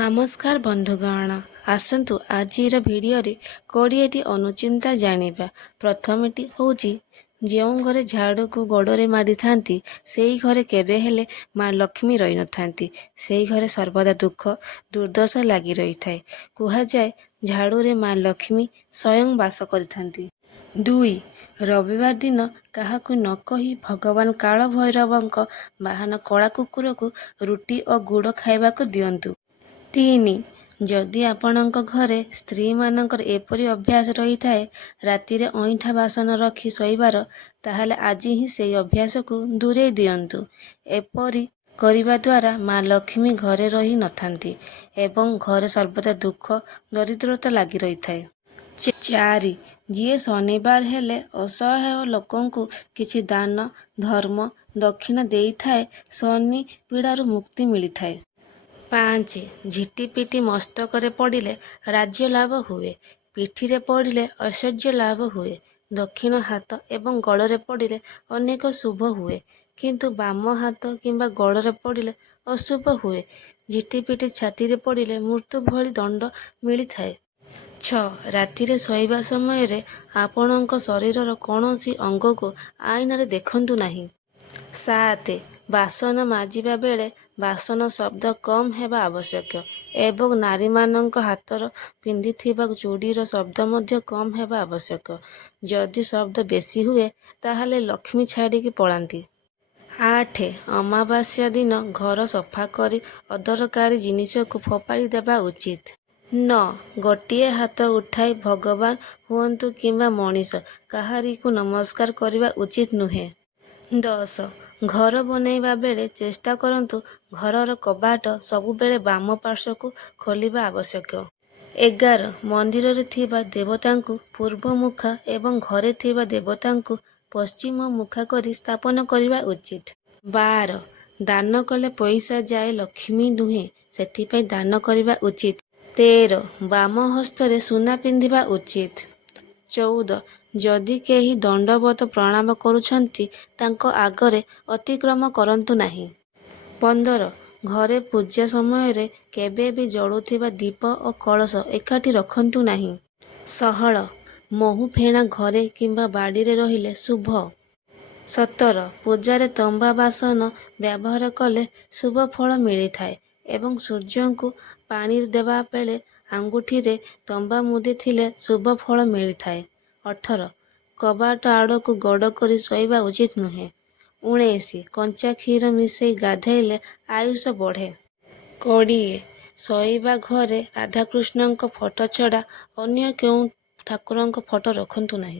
ନମସ୍କାର ବନ୍ଧୁଗଣ, ଆସନ୍ତୁ ଆଜିର ଭିଡ଼ିଓରେ 20ଟି ଅନୁଚିନ୍ତା ଜାଣିବା। ପ୍ରଥମଟି ହେଉଛି, ଯେଉଁ ଘରେ ଝାଡ଼ୁକୁ ଗୋଡ଼ରେ ମାରିଥାନ୍ତି ସେହି ଘରେ କେବେ ହେଲେ ମା ଲକ୍ଷ୍ମୀ ରହିନଥାନ୍ତି। ସେହି ଘରେ ସର୍ବଦା ଦୁଃଖ ଦୁର୍ଦ୍ଦଶା ଲାଗି ରହିଥାଏ। କୁହାଯାଏ ଝାଡ଼ୁରେ ମା ଲକ୍ଷ୍ମୀ ସ୍ୱୟଂ ବାସ କରିଥାନ୍ତି। 2. ରବିବାର ଦିନ କାହାକୁ ନ କହି ଭଗବାନ କାଳଭୈରବଙ୍କ ବାହନ କଳା କୁକୁରକୁ ରୁଟି ଓ ଗୁଡ଼ ଖାଇବାକୁ ଦିଅନ୍ତୁ। 3. ଯଦି ଆପଣଙ୍କ ଘରେ ସ୍ତ୍ରୀମାନଙ୍କର ଏପରି ଅଭ୍ୟାସ ରହିଥାଏ ରାତିରେ ଅଇଁଠା ବାସନ ରଖି ଶୋଇବାର, ତାହେଲେ ଆଜି ହିଁ ସେହି ଅଭ୍ୟାସକୁ ଦୂରେଇ ଦିଅନ୍ତୁ। ଏପରି କରିବା ଦ୍ୱାରା ମା ଲକ୍ଷ୍ମୀ ଘରେ ରହି ନଥାନ୍ତି ଏବଂ ଘରେ ସର୍ବଦା ଦୁଃଖ ଦରିଦ୍ରତା ଲାଗି ରହିଥାଏ। 4. ଯିଏ ଶନିବାର ହେଲେ ଅସହାୟ ଲୋକଙ୍କୁ କିଛି ଦାନ ଧର୍ମ ଦକ୍ଷିଣା ଦେଇଥାଏ, ଶନି ପୀଡ଼ାରୁ ମୁକ୍ତି ମିଳିଥାଏ। 5. ଝିଟିପିଟି ମସ୍ତକରେ ପଡ଼ିଲେ ରାଜ୍ୟ ଲାଭ ହୁଏ। ପିଠିରେ ପଡ଼ିଲେ ଐଶ୍ୱର୍ଯ୍ୟ ଲାଭ ହୁଏ। ଦକ୍ଷିଣ ହାତ ଏବଂ ଗୋଡ଼ରେ ପଡ଼ିଲେ ଅନେକ ଶୁଭ ହୁଏ, କିନ୍ତୁ ବାମ ହାତ କିମ୍ବା ଗୋଡ଼ରେ ପଡ଼ିଲେ ଅଶୁଭ ହୁଏ। ଝିଟିପିଟି ଛାତିରେ ପଡ଼ିଲେ ମୃତ୍ୟୁ ଭଳି ଦଣ୍ଡ ମିଳିଥାଏ। 6. ରାତିରେ ଶୋଇବା ସମୟରେ ଆପଣଙ୍କ ଶରୀରର କୌଣସି ଅଙ୍ଗକୁ ଆଇନାରେ ଦେଖନ୍ତୁ ନାହିଁ। 7. ବାସନ ମାଜିବା ବେଳେ ବାସନ ଶବ୍ଦ କମ୍ ହେବା ଆବଶ୍ୟକ ଏବଂ ନାରୀମାନଙ୍କ ହାତର ପିନ୍ଧିଥିବା ଚୁଡ଼ିର ଶବ୍ଦ ମଧ୍ୟ କମ୍ ହେବା ଆବଶ୍ୟକ। ଯଦି ଶବ୍ଦ ବେଶୀ ହୁଏ ତାହେଲେ ଲକ୍ଷ୍ମୀ ଛାଡ଼ିକି ପଳାନ୍ତି। 8. ଅମାବାସ୍ୟା ଦିନ ଘର ସଫା କରି ଅଦରକାରୀ ଜିନିଷକୁ ଫୋପାଡ଼ି ଦେବା ଉଚିତ। 9. ଗୋଟିଏ ହାତ ଉଠାଇ ଭଗବାନ ହୁଅନ୍ତୁ କିମ୍ବା ମଣିଷ କାହାରିକୁ ନମସ୍କାର କରିବା ଉଚିତ ନୁହେଁ। 10. ଘର ବନେଇବା ବେଳେ ଚେଷ୍ଟା କରନ୍ତୁ ଘରର କବାଟ ସବୁବେଳେ ବାମ ପାର୍ଶ୍ୱକୁ ଖୋଲିବା ଆବଶ୍ୟକ। 11. ମନ୍ଦିରରେ ଥିବା ଦେବତାଙ୍କୁ ପୂର୍ବମୁଖା ଏବଂ ଘରେ ଥିବା ଦେବତାଙ୍କୁ ପଶ୍ଚିମ ମୁଖା କରି ସ୍ଥାପନ କରିବା ଉଚିତ। 12. ଦାନ କଲେ ପଇସା ଯାଏ ଲକ୍ଷ୍ମୀ ନୁହେଁ, ସେଥିପାଇଁ ଦାନ କରିବା ଉଚିତ। 13. ବାମ ହସ୍ତରେ ସୁନା ପିନ୍ଧିବା ଉଚିତ। 14. ଯଦି କେହି ଦଣ୍ଡବତ ପ୍ରଣାମ କରୁଛନ୍ତି ତାଙ୍କ ଆଗରେ ଅତିକ୍ରମ କରନ୍ତୁ ନାହିଁ। 15. ଘରେ ପୂଜା ସମୟରେ କେବେ ବି ଜଳୁଥିବା ଦୀପ ଓ କଳସ ଏକାଠି ରଖନ୍ତୁ ନାହିଁ। 16. ମହୁ ଫେଣା ଘରେ କିମ୍ବା ବାଡ଼ିରେ ରହିଲେ ଶୁଭ। 17. ପୂଜାରେ ତମ୍ବା ବାସନ ବ୍ୟବହାର କଲେ ଶୁଭ ଫଳ ମିଳିଥାଏ ଏବଂ ସୂର୍ଯ୍ୟଙ୍କୁ ପାଣି ଦେବା ବେଳେ ଆଙ୍ଗୁଠିରେ ତମ୍ବା ମୁଦି ଥିଲେ ଶୁଭ ଫଳ ମିଳିଥାଏ। 18. କବାଟ ଆଡ଼କୁ ଗୋଡ଼ କରି ଶୋଇବା ଉଚିତ ନୁହେଁ। 19. କଞ୍ଚା କ୍ଷୀର ମିଶାଇ ଗାଧୋଇଲେ ଆୟୁଷ ବଢ଼େ। 20. ଶୋଇବା ଘରେ ରାଧାକୃଷ୍ଣଙ୍କ ଫଟୋ ଛଡ଼ା ଅନ୍ୟ କେଉଁ ଠାକୁରଙ୍କ ଫଟୋ ରଖନ୍ତୁ ନାହିଁ।